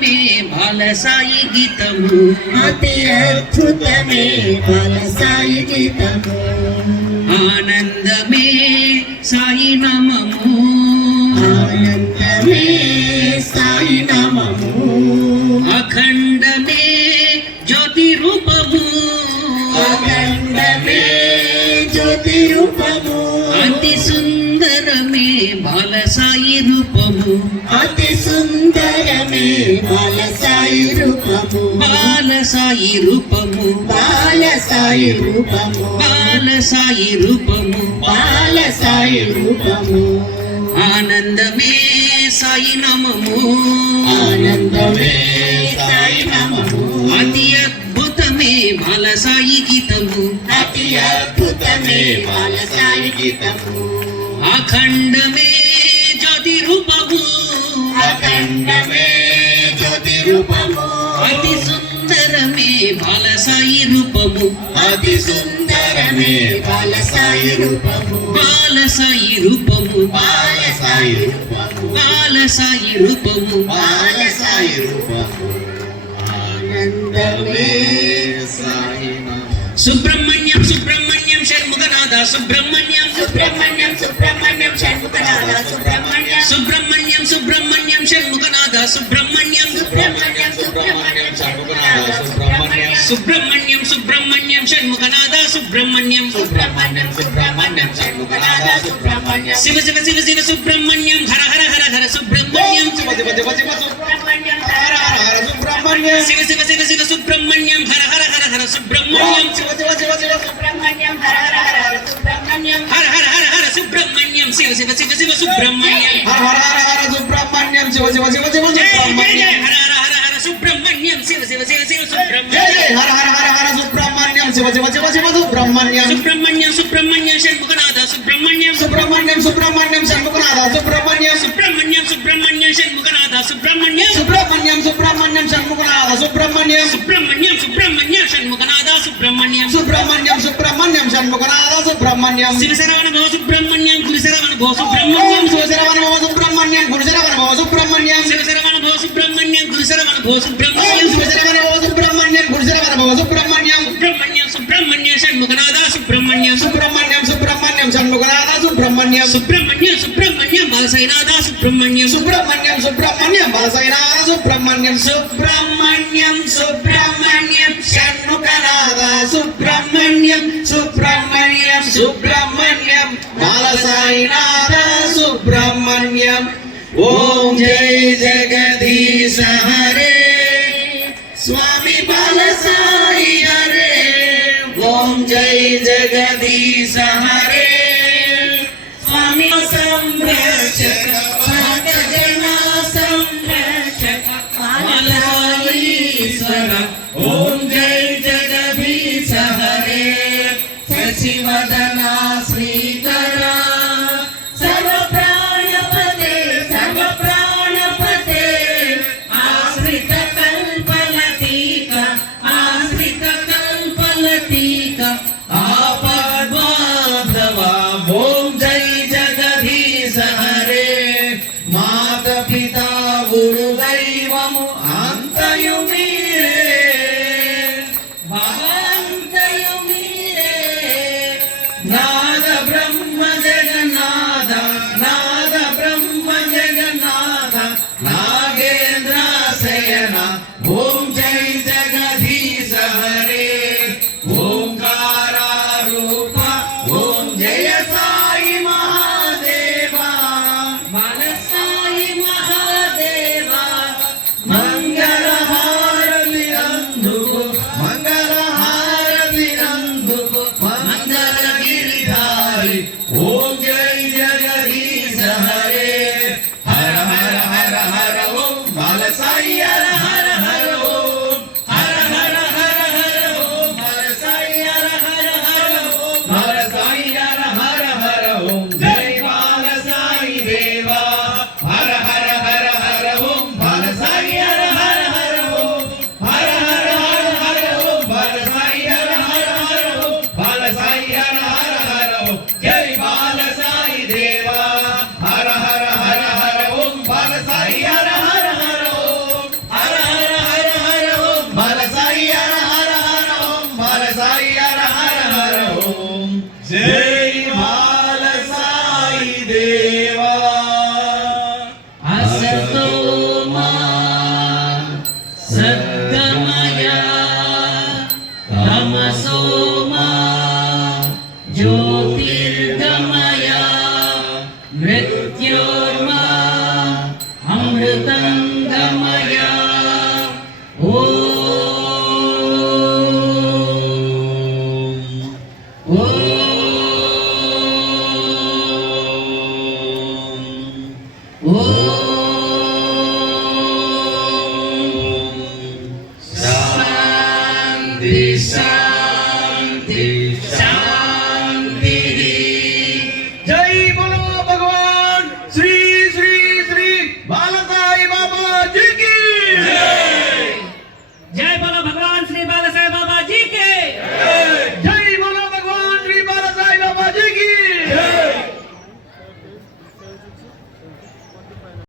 అద్భుతమే బాలసాయి గీతము అతి అద్భుతమే బాల సాయి గీతము ఆనందమే సాయి నామము ఆనందమే సాయి నామము అఖండమే జ్యోతి రూపము అఖండమే జ్యోతి రూపము అతి సుందరమే బాలసాయి రూపము అతి సుందరమే బాల సాయి రూపము బాలసాయి రూపము బాల సాయి రూపము బాలసాయి రూపము బాల సాయి రూపము ఆనందమే సాయి నామము. ఆనందమే సాయి నామము. అతి అద్భుతమే బాలసాయి గీతము. అతి అద్భుతమే బాల సాయి గీతము. అఖండమే జ్యోతి రూపము. అఖండమే రూపము అతి సుందరమే బాలసాయి రూపము. అతి సుందరమే బాల సాయి రూపము. బాలసాయి రూపము. రూపము. బాలసాయి రూపము. రూపము. ఆనందమే సుబ్రహ్మణ్యం సుబ్రహ్మణ్యం షణ్ముఖనాథ సుబ్రహ్మణ్యం. సుబ్రహ్మణ్యం సుబ్రహ్మణ్యం షణ్ముఖనాథ సుబ్రహ్మణ్యం. సుబ్రహ్మణ్యం సుబ్రహ్మణ్యం షణ్ముఖనాథ సుబ్రహ్మణ్యం. సుబ్రహ్మణ్యం సుబ్రహ్మణ్యం షణ్ముఖనాథ సుబ్రహ్మణ్యం సుబ్రహ్మణ్యం సుబ్రహ్మణ్యం షణ్ముఖనాథ సుబ్రహ్మణ్యం సుబ్రహ్మణ్యం సుబ్రహ్మణ్యం షణ్ముఖనాథ సుబ్రహ్మణ్యం శివ శివ శివ శివ సుబ్రహ్మణ్యం హర హర హర హర సుబ్రహ్మణ్యం శివ శివ శివ శివ సుబ్రహ్మణ్యం హర హర హర సుబ్రహ్మణ్యం శివ శివ శివ శివ సుబ్రహ్మణ్యం హర హర హర హర సుబ్రహ్మణ్యం శివ శివ శివ శివ సుబ్రహ్మణ్యం హర హర హర హర సుబ్రహ్మణ్యం హర హర హర హర సుబ్రహ్మణ్యం శివ శివ శివ శివ సుబ్రహ్మణ్యం హర హర హర హర సుబ్రహ్మణ్యం శివ శివ శివ శివ జయ జయ జయ సుబ్రహ్మణ్యం హర హర హర హర సుబ్రహ్మణ్యం శివ శివ శివ శివ సుబ్రహ్మణ్యం. హర హర హర హర సుబ్రహ్మణ్యం శివ శివ శివ శివ సుబ్రహ్మణ్యం. సుబ్రహ్మణ్యం సుబ్రహ్మణ్యం షణ్ముఖనాథ సుబ్రహ్మణ్యం. సుబ్రహ్మణ్యం సుబ్రహ్మణ్యం షణ్ముఖనాథ సుబ్రహ్మణ్యం. సుబ్రహ్మణ్యం సుబ్రహ్మణ్యం షణ్ముఖనాథ సుబ్రహ్మణ్యం. సుబ్రహ్మణ్యం సుబ్రహ్మణ్యం షణ్ముఖనాథ సుబ్రహ్మణ్యం. సుబ్రహ్మణ్యం సుబ్రహ్మణ్యం షణ్ముఖనాథ సుబ్రహ్మణ్యం. సుబ్రహ్మణ్యం సుబ్రహ్మణ్యం షణ్ముఖనాథ సుబ్రహ్మణ్యం. శివశరవణ భవ సుబ్రహ్మణ్యం కులిశరవణ భవ సుబ్రహ్మణ్యం. శివశరవణ భవ సుబ్రహ్మణ్యం గురుశరవణ భవ సుబ్రహ్మణ్యం. భవ సుబ్రహ్మణ్యం శివశరవణ భవ సుబ్రహ్మణ్యం గురుశరవణ భవ సుబ్రహ్మణ్యం. సుబ్రహ్మణ్యం సుబ్రహ్మణ్యం షణ్ముఖనాథ సుబ్రహ్మణ్యం. సుబ్రహ్మణ్యం సుబ్రహ్మణ్యం షణ్ముఖనాథ సుబ్రహ్మణ్యం. సుబ్రహ్మణ్యం సుబ్రహ్మణ్యం బాలసైనాథ సుబ్రహ్మణ్యం. సుబ్రహ్మణ్యం సుబ్రహ్మణ్యం బలసైనాథ సుబ్రహ్మణ్యం. సుబ్రహ్మణ్యం సుబ్రహ్మణ్యం షణ్ముఖనాథ సుబ్రహ్మణ్యం సుబ్రహ్మణ్యం సుబ్రహ్మణ్యం బాలసాయినాథ సుబ్రహ్మణ్యం. ఓం జై జగదీశ హరే స్వామి బాలసాయి హరే ఓం జై జగదీశ హరే స్వామి సంరక్షక భక్తజన హర హర హర ఓం బాల సద్గమయ తమసో జ్యోతిర్గమయ మృత్యోర్మా అమృతంగమయ Peace.